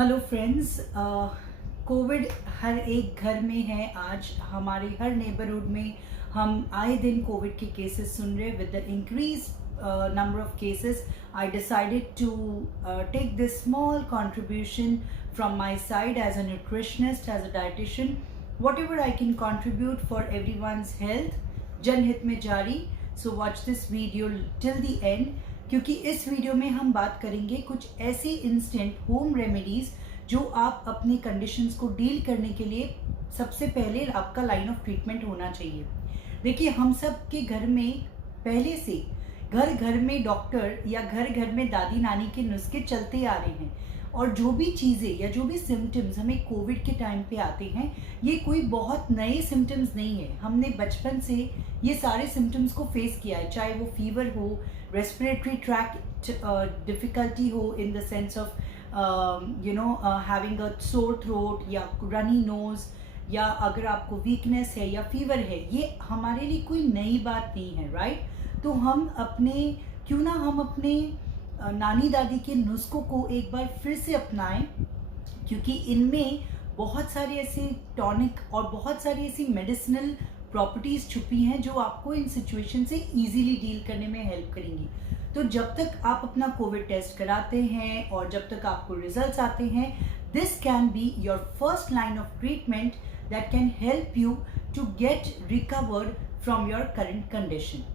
Hello friends. Covid हर एक घर में है। आज हमारे हर नेबरहुड में हम आए दिन कोविड के केसेस सुन रहे। With the increase number of cases, I decided to take this small contribution from my side as a nutritionist, as a dietitian, whatever I can contribute for everyone's health, जनहित में जारी। So watch this video till the end, क्योंकि इस वीडियो में हम बात करेंगे कुछ ऐसी इंस्टेंट होम रेमेडीज जो आप अपनी कंडीशंस को डील करने के लिए सबसे पहले आपका लाइन ऑफ ट्रीटमेंट होना चाहिए। देखिए, हम सब के घर में पहले से घर घर में डॉक्टर या घर घर में दादी नानी के नुस्खे चलते आ रहे हैं, और जो भी चीज़ें या जो भी सिम्टम्स हमें कोविड के टाइम पे आते हैं, ये कोई बहुत नए सिम्टम्स नहीं है। हमने बचपन से ये सारे सिम्टम्स को फेस किया है, चाहे वो फीवर हो, रेस्पिरेटरी ट्रैक्ट डिफ़िकल्टी हो in the sense of having a sore throat या रनी नोज़, या अगर आपको वीकनेस है या फीवर है, ये हमारे लिए कोई नई बात नहीं है, राइट? तो हम अपने नानी दादी के नुस्खों को एक बार फिर से अपनाएं, क्योंकि इनमें बहुत सारे ऐसे टॉनिक और बहुत सारी ऐसी मेडिसिनल प्रॉपर्टीज़ छुपी हैं जो आपको इन सिचुएशन से इजीली डील करने में हेल्प करेंगी। तो जब तक आप अपना कोविड टेस्ट कराते हैं और जब तक आपको रिजल्ट्स आते हैं, this can be your first line of treatment that can help you to get recovered from your current condition.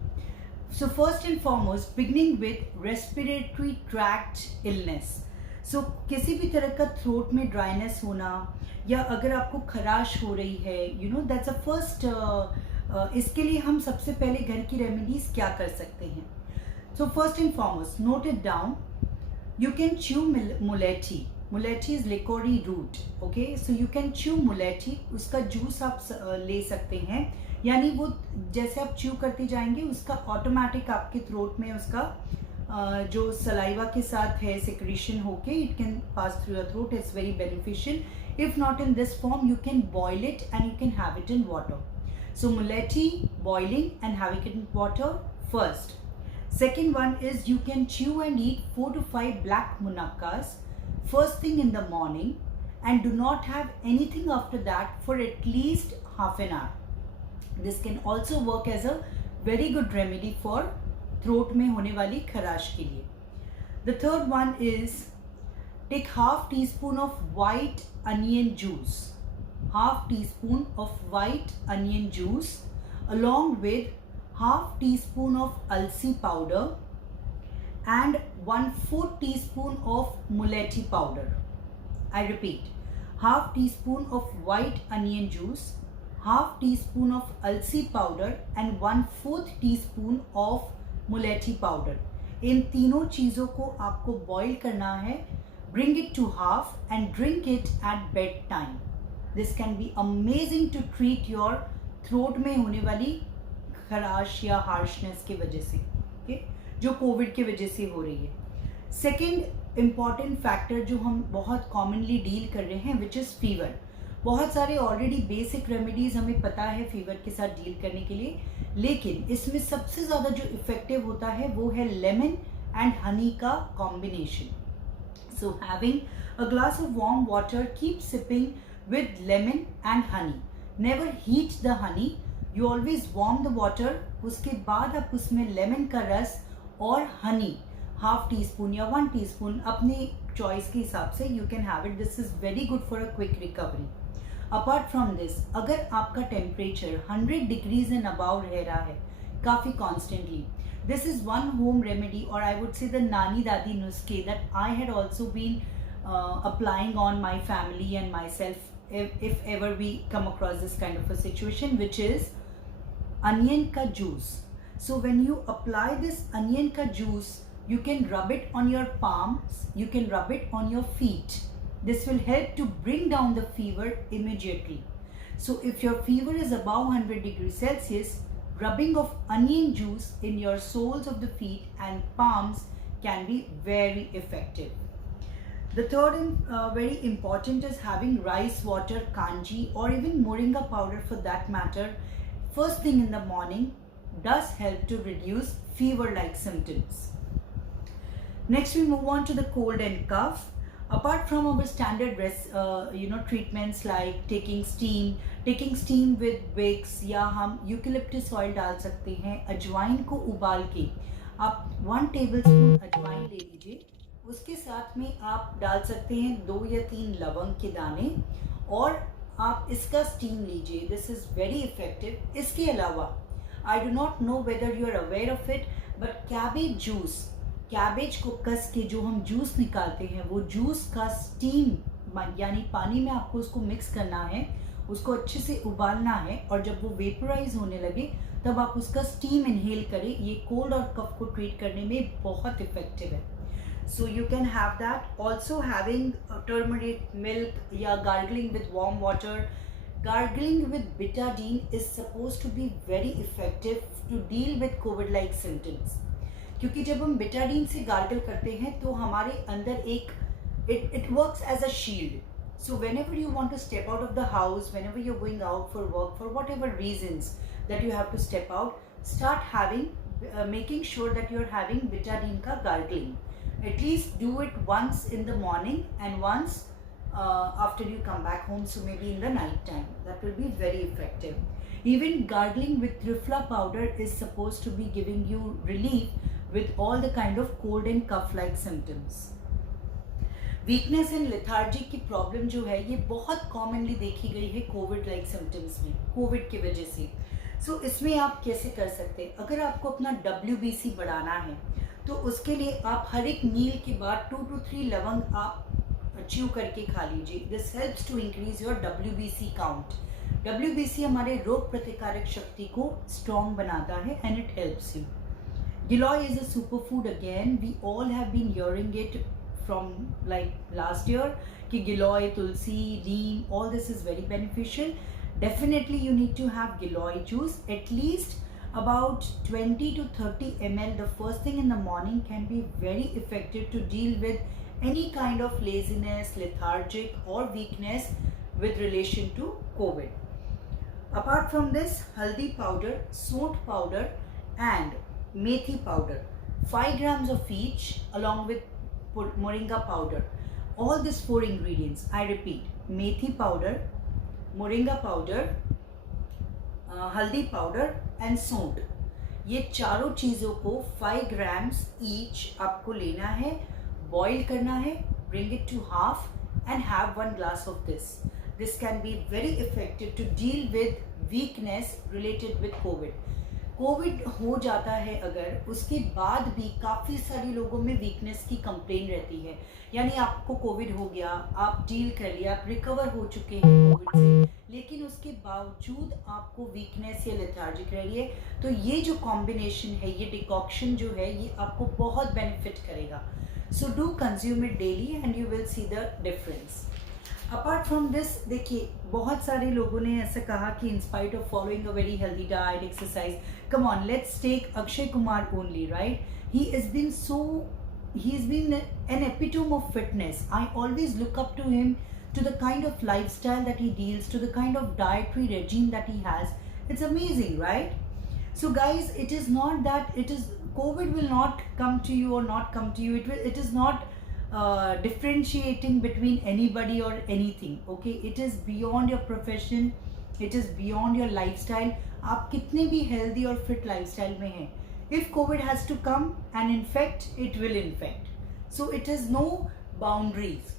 So first and foremost, beginning with respiratory tract illness. So किसी भी तरह का थ्रोट में ड्राइनेस होना, या अगर आपको खराश हो रही है, that's a first इसके लिए हम सबसे पहले घर की रेमेडीज क्या कर सकते हैं। So first and foremost, note it down. You can chew मुलेठी. मुलेठी is licorice root. Okay, so you can chew मुलेठी. उसका जूस आप ले सकते हैं, यानी वो जैसे आप च्यू करते जाएंगे उसका ऑटोमेटिक आपके थ्रोट में उसका जो सलाइवा के साथ है सिक्रीशन होके it can pass through your throat. It's very beneficial. If not in this form, you can boil it and you can have it in water. So mulethi boiling and having it in water first. Second one is you can chew and eat 4 to 5 black munakkas first thing in the morning, and do not have anything after that for at least half an hour. This can also work as a very good remedy for throat में होने वाली खराश के लिए. The third one is take half teaspoon of white onion juice. Half teaspoon of white onion juice along with half teaspoon of alsi powder and 1/4 teaspoon of mulethi powder. I repeat, half teaspoon of white onion juice, half teaspoon of alsi powder and 1/4 teaspoon of mulethi powder. इन तीनों चीज़ों को आपको बॉईल करना है. Bring it to half and drink it at bed time. This can be amazing to treat your throat में होने वाली खराश या हार्शनेस की वजह से, okay? जो कोविड की वजह से हो रही है। सेकेंड इम्पॉर्टेंट फैक्टर जो हम बहुत कॉमनली डील कर रहे हैं, विच इज़ फीवर। बहुत सारे ऑलरेडी बेसिक रेमेडीज़ हमें पता है फीवर के साथ डील करने के लिए, लेकिन इसमें सबसे ज़्यादा जो इफ़ेक्टिव होता है वो है लेमन एंड हनी का combination. So having a glass of warm water, keep sipping with lemon and honey. Never heat the honey, you always warm the water. उसके बाद आप उसमें लेमन का रस और हनी हाफ टी स्पून या 1 टीस्पून अपनी चॉइस के हिसाब से you can have it. This is very good for a quick recovery. Apart from this, अगर आपका टेम्परेचर 100 डिग्रीज एंड अबाउ रह रहा है काफ़ी constantly, this is one home remedy, और I would say the nani dadi nuskhe that I had also been applying on my family and myself if ever we come across this kind of a situation, which is onion ka juice. So when you apply this onion ka juice, you can rub it on your palms, you can rub it on your feet. This will help to bring down the fever immediately. So if your fever is above 100 degrees Celsius, rubbing of onion juice in your soles of the feet and palms can be very effective. The third very important is having rice water, kanji, or even moringa powder for that matter, first thing in the morning does help to reduce fever-like symptoms. Next we move on to the cold and cough. Apart from our standard treatments like taking steam with Vicks, या हम eucalyptus oil डाल सकते हैं, अजवाइन को उबाल के आप 1 टेबलस्पून अजवाइन ले लीजिए, उसके साथ में आप डाल सकते हैं 2 या 3 लवंग के दाने और आप इसका स्टीम लीजिए. This is very effective. इसके अलावा I do not know whether you are aware of it, but cabbage juice, cabbage को कस के जो हम जूस निकालते हैं, वो जूस का स्टीम यानी पानी में आपको उसको मिक्स करना है, उसको अच्छे से उबालना है और जब वो वेपराइज होने लगे तब आप उसका स्टीम इनहेल करें. ये कोल्ड और कफ को ट्रीट करने में बहुत इफेक्टिव है. So you can have that. Also having turmeric milk या gargling with warm water. Gargling with betadine is supposed to be very effective to deal with COVID-like symptoms. क्योंकि जब हम बेटाडीन से गार्गल करते हैं तो हमारे अंदर एक it works as a shield. So whenever you want to step out of the house, whenever you're going out for work, for whatever reasons that you have to step out, start having making sure that you're having betadine का gargling. At least do it once in the morning and once after you come back home, so maybe in the night time. That will be very effective. Even gargling with triphala powder is supposed to be giving you relief with all the kind of cold and cough like symptoms. Weakness and lethargy की प्रॉब्लम जो है ये बहुत कॉमनली देखी गई है Covid like symptoms में, कोविड की वजह से. सो इसमें आप कैसे कर सकते हैं? अगर आपको अपना WBC बढ़ाना है तो उसके लिए आप हर एक मील के बाद 2 to 3 लवंग आप च्यू करके खा लीजिए. This helps to increase your WBC count. WBC हमारे रोग प्रतिकारक शक्ति को स्ट्रॉन्ग बनाता है and it helps you. Giloy is a super food again. We all have been hearing it from like last year कि giloy, tulsi, neem, all this is very beneficial. Definitely you need to have giloy juice. At least about 20 to 30 ml the first thing in the morning can be very effective to deal with any kind of laziness, lethargic or weakness with relation to COVID. Apart from this, haldi powder, sont powder and methi powder, 5 grams of each along with moringa powder. All these 4 ingredients, I repeat, methi powder, moringa powder, हल्दी powder and सौंठ, ये चारों चीज़ों को 5 grams each आपको लेना है, boil करना है, bring it to half and have 1 glass of this. This can be very effective to deal with weakness related with COVID. COVID हो जाता है अगर, उसके बाद भी काफ़ी सारे लोगों में वीकनेस की कंप्लेन रहती है. यानी आपको कोविड हो गया, आप डील कर लिया, आप रिकवर हो चुके हैं कोविड से, लेकिन उसके बावजूद आपको वीकनेस या लेथार्जिक रह रही है. तो ये जो कॉम्बिनेशन है, ये डिकॉक्शन जो है, ये आपको बहुत बेनिफिट करेगा. So do consume it daily and you will see the difference. Apart from this, देखिए बहुत सारे लोगों ने ऐसा कहा कि in spite of following a very healthy diet, exercise, come on, let's take Akshay Kumar only, right? he has been an epitome of fitness. I always look up to him, to the kind of lifestyle that he deals, to the kind of dietary regime that he has. It's amazing, right? So guys, it is not that COVID will not come to you or not come to you. It is not differentiating between anybody or anything. Okay, it is beyond your profession, it is beyond your lifestyle. आप कितने भी healthy और fit lifestyle में हैं, if COVID has to come and infect, it will infect. So it has no boundaries.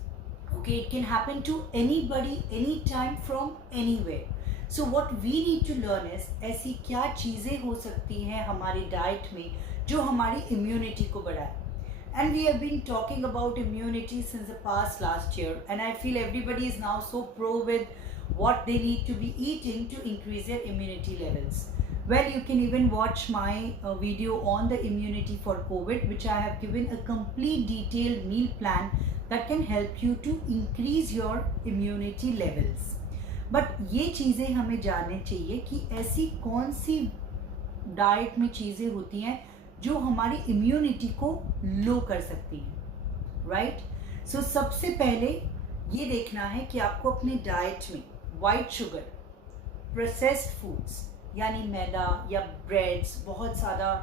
Okay, it can happen to anybody, anytime, from anywhere. So what we need to learn is ऐसी क्या चीज़ें हो सकती हैं हमारी डाइट में जो हमारी इम्यूनिटी को बढ़ाए. And we have been talking about immunity since the past last year, and I feel everybody is now so pro with what they need to be eating to increase their immunity levels. Well, you can even watch my video on the immunity for COVID, which I have given a complete detailed meal plan that can help you to increase your immunity levels. But ये चीज़ें हमें जाननी चाहिए कि ऐसी कौन सी डाइट में चीज़ें होती हैं जो हमारी इम्यूनिटी को लो कर सकती हैं, राइट? सो सबसे पहले ये देखना है कि आपको अपने डाइट में वाइट शुगर, प्रोसेस्ड फूड्स यानी मैदा या ब्रेड्स, बहुत ज़्यादा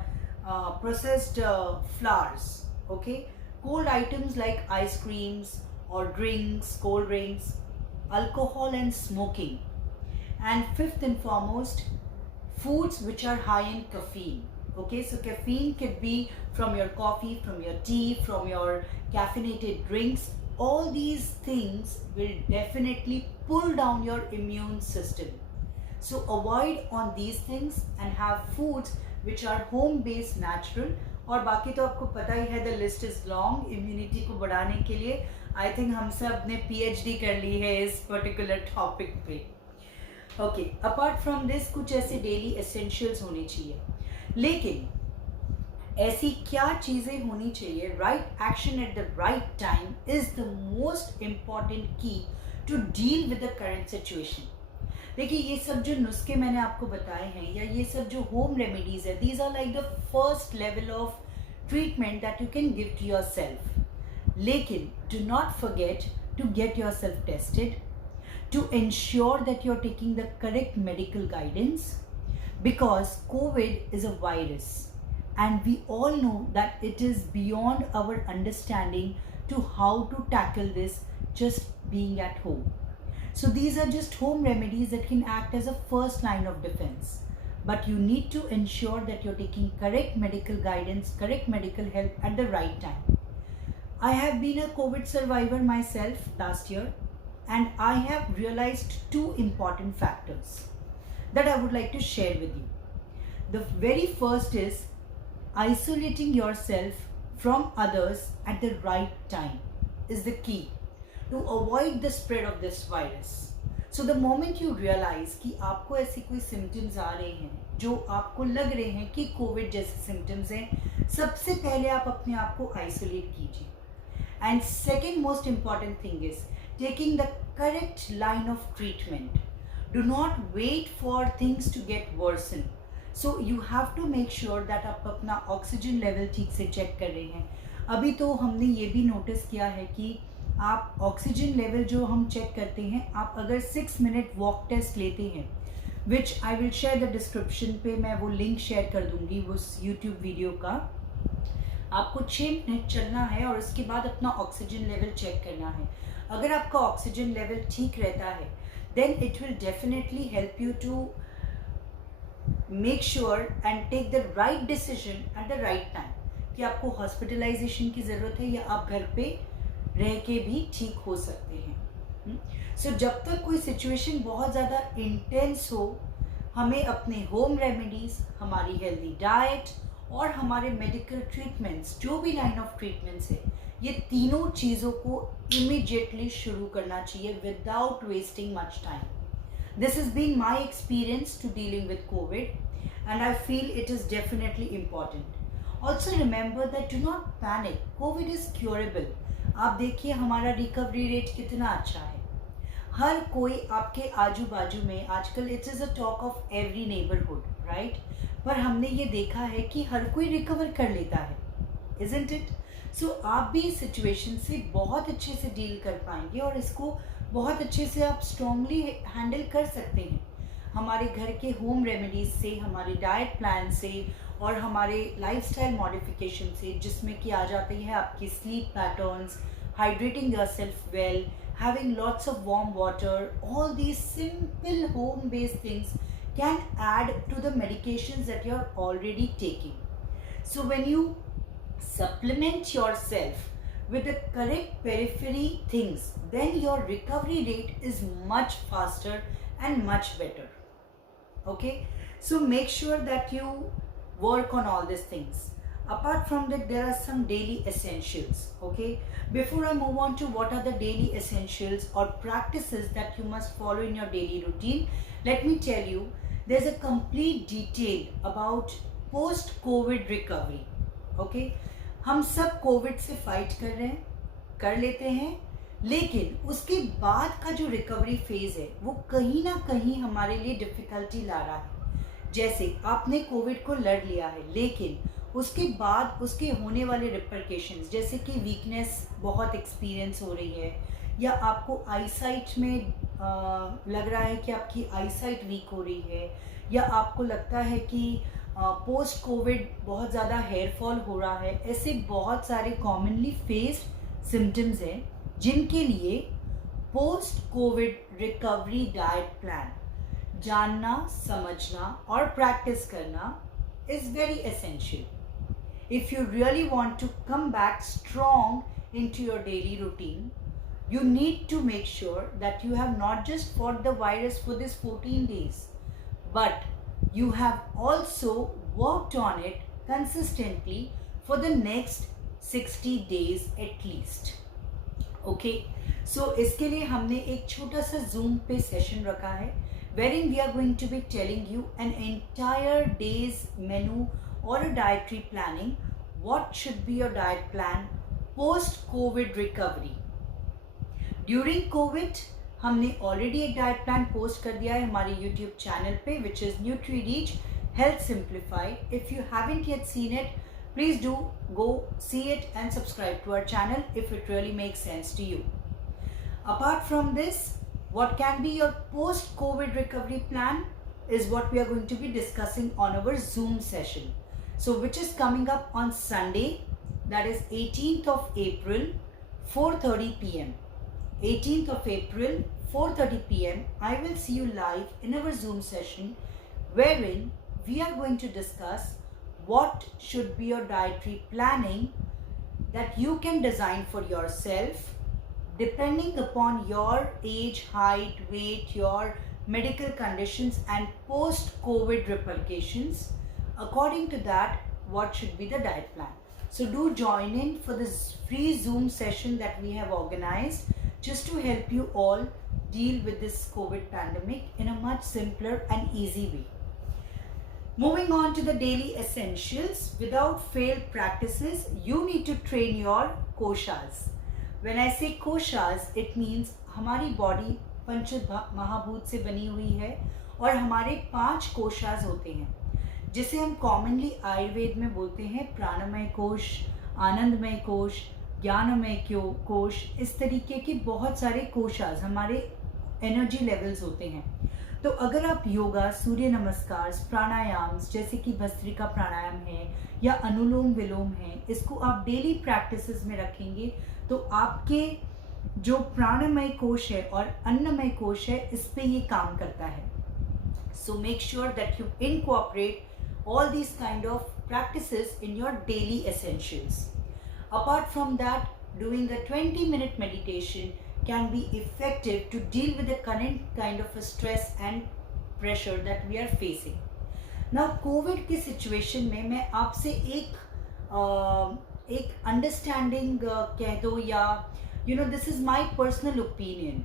processed flowers, okay, cold items like ice creams, or drinks, cold drinks, alcohol and smoking. And fifth and foremost, foods which are high in caffeine. Okay, so caffeine could be from your coffee, from your tea, from your caffeinated drinks. All these things will definitely pull down your immune system. So avoid on these things and have foods which are home based, natural. और बाकी तो आपको पता ही है, the list is long. Immunity को बढ़ाने के लिए आई थिंक हम सब ने PhD कर ली है इस पर्टिकुलर टॉपिक पे. ओके, अपार्ट फ्रॉम दिस कुछ ऐसे डेली एसेंशियल्स होने चाहिए. लेकिन ऐसी क्या चीज़ें होनी चाहिए? Right action at the right time is the most important key to deal with the current situation. देखिए, ये सब जो नुस्खे मैंने आपको बताए हैं या ये सब जो होम रेमेडीज है, these are like the first level of treatment that you can give to yourself. लेकिन do not forget to get yourself tested, to ensure that you're taking the correct medical guidance, because COVID is a virus and we all know that it is beyond our understanding to how to tackle this just being at home. So these are just home remedies that can act as a first line of defense, but you need to ensure that you're taking correct medical guidance, correct medical help at the right time. I have been a COVID survivor myself last year, and I have realized two important factors that I would like to share with you. The very first is isolating yourself from others at the right time is the key to avoid the spread of this virus. So the moment you realize कि आपको ऐसे कोई symptoms आ रहे हैं जो आपको लग रहे हैं कि कोविड जैसे symptoms हैं, सबसे पहले आप अपने आप को isolate कीजिए. And second most important thing is taking the correct line of treatment. Do not wait for things to get worsen. So you have to make sure that आप अपना ऑक्सीजन लेवल ठीक से चेक कर रहे हैं. अभी तो हमने ये भी नोटिस किया है कि आप ऑक्सीजन लेवल जो हम चेक करते हैं, आप अगर 6 मिनट वॉक टेस्ट लेते हैं, which I will share the description पे, मैं वो लिंक शेयर कर दूंगी उस यूट्यूब वीडियो का. आपको 6 मिनट चलना है और उसके बाद अपना ऑक्सीजन लेवल चेक करना है. अगर आपका ऑक्सीजन लेवल ठीक रहता है, then it will definitely help you to make sure and take the right decision at the right time कि आपको हॉस्पिटलाइजेशन की ज़रूरत है या आप घर पे रह के भी ठीक हो सकते हैं. सो जब तक कोई सिचुएशन बहुत ज़्यादा इंटेंस हो, हमें अपने होम रेमेडीज़, हमारी हेल्दी डाइट और हमारे मेडिकल ट्रीटमेंट्स, जो भी लाइन ऑफ ट्रीटमेंट्स है, ये तीनों चीज़ों को इमीडिएटली शुरू करना चाहिए without wasting much time. This is been my experience to dealing with COVID and I feel it is definitely important. Also remember that do not panic, COVID is curable. आप देखिए हमारा रिकवरी रेट कितना अच्छा है. हर कोई आपके आजू बाजू में आजकल, it is a talk of every neighbourhood, right? पर हमने ये देखा है कि हर कोई रिकवर कर लेता है, इज़न्ट इट? सो आप भी इस सिचुएशन से बहुत अच्छे से डील कर पाएंगे और इसको बहुत अच्छे से आप स्ट्रॉन्गली हैंडल कर सकते हैं. हमारे घर के होम रेमेडीज से, हमारे डाइट प्लान से और हमारे लाइफस्टाइल मॉडिफिकेशन से, जिसमें कि आ जाती है आपकी sleep patterns, hydrating yourself well, having lots of warm water. All these simple home based things can add to the medications that you're already taking. So when you supplement yourself with the correct periphery things, then your recovery rate is much faster and much better. Okay, so make sure that you work on all these things. Apart from that, there are some daily essentials. Okay, before I move on to what are the daily essentials or practices that you must follow in your daily routine, let me tell you, there's a complete detail about post COVID recovery. Okay, हम सब कोविड से फाइट कर रहे हैं, कर लेते हैं, लेकिन उसके बाद का जो रिकवरी फेज है वो कहीं ना कहीं हमारे लिए डिफिकल्टी ला रहा है. जैसे आपने कोविड को लड़ लिया है, लेकिन उसके बाद उसके होने वाले रिपरकेशंस, जैसे कि वीकनेस बहुत एक्सपीरियंस हो रही है, या आपको आईसाइट में लग रहा है कि आपकी आईसाइट वीक हो रही है, या आपको लगता है कि पोस्ट कोविड बहुत ज़्यादा हेयर फॉल हो रहा है. ऐसे बहुत सारे कॉमनली फेस्ड सिम्टम्स हैं जिनके लिए post Covid recovery diet plan जानना, समझना और प्रैक्टिस करना is very essential. If you really want to come back strong into your daily routine, you need to make sure that you have not just fought the virus for this 14 days, but you have also worked on it consistently for the next 60 days at least. Okay, so इसके लिए हमने एक छोटा सा Zoom पे सेशन रखा है wherein we are going to be telling you an entire day's menu or a dietary planning. What should be your diet plan post COVID recovery? During COVID हमने already एक diet plan post कर दिया है हमारे YouTube channel पे, which is NutriReach Health Simplified. If you haven't yet seen it, please do go see it and subscribe to our channel if it really makes sense to you. Apart from this, what can be your post-COVID recovery plan is what we are going to be discussing on our Zoom session. So which is coming up on Sunday, that is 18th of April, 4:30 p.m. 18th of April, 4:30 p.m. I will see you live in our Zoom session wherein we are going to discuss what should be your dietary planning that you can design for yourself depending upon your age, height, weight, your medical conditions and post-COVID repercussions. According to that, what should be the diet plan? So do join in for this free Zoom session that we have organized just to help you all deal with this COVID pandemic in a much simpler and easy way. Moving on to the daily essentials, without fail practices, you need to train your koshas. When I say koshas, it means हमारी बॉडी पंच महाभूत से बनी हुई है और हमारे 5 कोशास होते हैं जिसे हम कॉमनली आयुर्वेद में बोलते हैं प्राणमय कोश, आनंदमय कोश, ज्ञानमय कोश. इस तरीके के बहुत सारे कोशास हमारे एनर्जी लेवल्स होते हैं. तो अगर आप योगा, सूर्य नमस्कार, प्राणायाम जैसे कि भस्त्रिका प्राणायाम है या अनुलोम विलोम है, इसको आप डेली प्रैक्टिसेस में रखेंगे तो आपके जो प्राणमय कोश है और अन्नमय कोश है इस पे ये काम करता है. So make sure that you incorporate all these kind of practices in your daily essentials. Apart from that, doing a 20-minute meditation can be effective to deal with the current kind of a stress and pressure that we are facing. Now, COVID की situation में मैं आपसे एक अंडरस्टैंडिंग कह दो या this is my personal opinion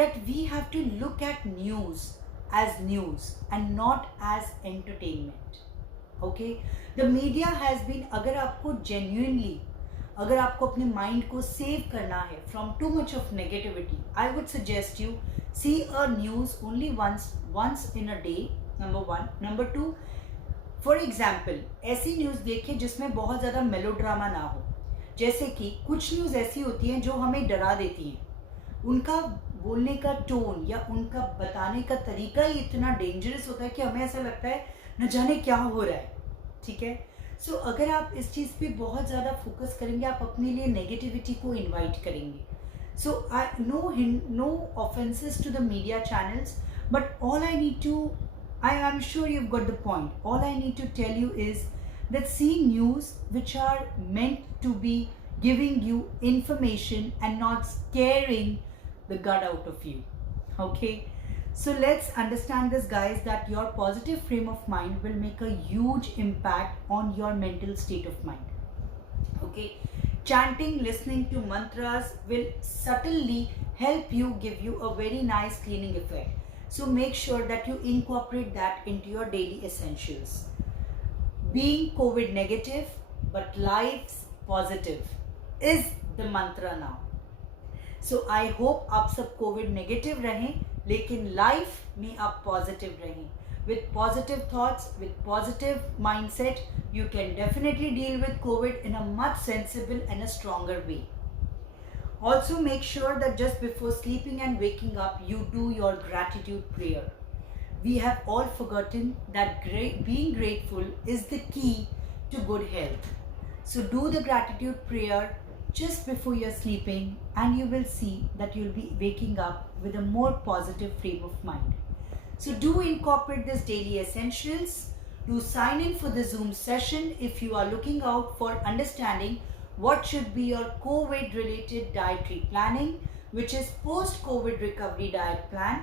that we have to look at news as news and not as entertainment. Okay, the media has been, अगर आपको अपने माइंड को सेव करना है from too much of negativity, I would suggest you see a news only once in a day, number 1. Number 2, for example ऐसी news देखिए जिसमें बहुत ज़्यादा मेलोड्रामा ना हो. जैसे कि कुछ न्यूज़ ऐसी होती हैं जो हमें डरा देती हैं, उनका बोलने का टोन या उनका बताने का तरीका ही इतना डेंजरस होता है कि हमें ऐसा लगता है न जाने क्या हो रहा है. ठीक है, सो अगर आप इस चीज़ पे बहुत ज़्यादा फोकस करेंगे, आप अपने लिए नेगेटिविटी को इनवाइट करेंगे. So I no offenses to the media channels, but all I need to, I'm sure you've got the point. All I need to tell you is that see news which are meant to be giving you information and not scaring the gut out of you. Okay? So let's understand this, guys, that your positive frame of mind will make a huge impact on your mental state of mind. Okay? Chanting, listening to mantras will subtly help you, give you a very nice cleaning effect. So make sure that you incorporate that into your daily essentials. Being COVID negative but life's positive is the mantra now. So I hope आप सब COVID negative रहें लेकिन life में आप positive रहें. With positive thoughts, with positive mindset, you can definitely deal with COVID in a much sensible and a stronger way. Also make sure that just before sleeping and waking up, you do your gratitude prayer. We have all forgotten that being grateful is the key to good health. So do the gratitude prayer just before you're sleeping, and you will see that you'll be waking up with a more positive frame of mind. So do incorporate this daily essentials. Do sign in for the Zoom session if you are looking out for understanding what should be your COVID related dietary planning, which is post COVID recovery diet plan.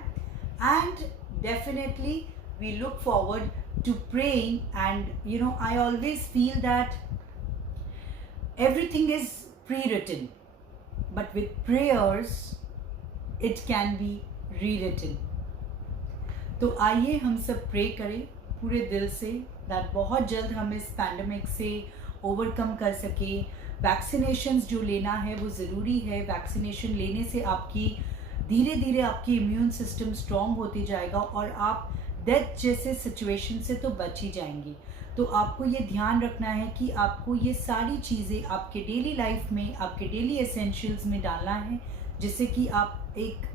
And definitely we look forward to praying. And I always feel that everything is pre-written, but with prayers it can be rewritten. तो आइए हम सब प्रे करें पूरे दिल say that बहुत जल्द हम इस पैंडमिक से ओवरकम कर सके। वैक्सीनेशंस जो लेना है वो ज़रूरी है। वैक्सीनेशन लेने से आपकी धीरे धीरे आपकी इम्यून सिस्टम स्ट्रॉन्ग होती जाएगा और आप डेथ जैसे सिचुएशन से तो बच ही जाएंगी। तो आपको ये ध्यान रखना है कि आपको ये सारी चीज़ें आपके डेली लाइफ में, आपके डेली एसेंशियल्स में डालना है, जिससे कि आप एक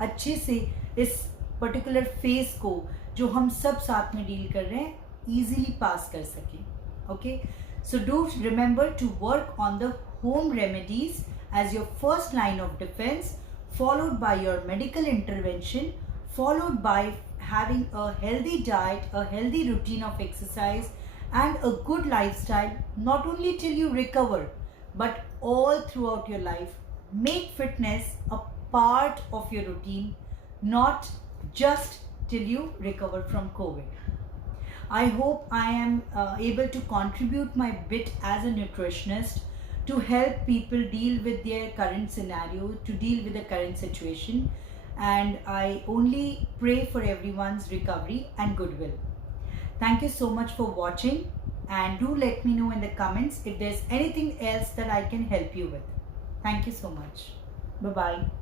अच्छे से इस पर्टिकुलर फेस को जो हम सब साथ में डील कर रहे हैं ईजिली पास कर सकें। Okay, so do remember to work on the home remedies as your first line of defence, followed by your medical intervention, followed by having a healthy diet, a healthy routine of exercise, and a good lifestyle, not only till you recover, but all throughout your life. Make fitness a part of your routine, not just till you recover from COVID. I hope I am able to contribute my bit as a nutritionist to help people deal with their current scenario, to deal with the current situation, and I only pray for everyone's recovery and goodwill. Thank you so much for watching, and do let me know in the comments if there's anything else that I can help you with. Thank you so much. Bye bye.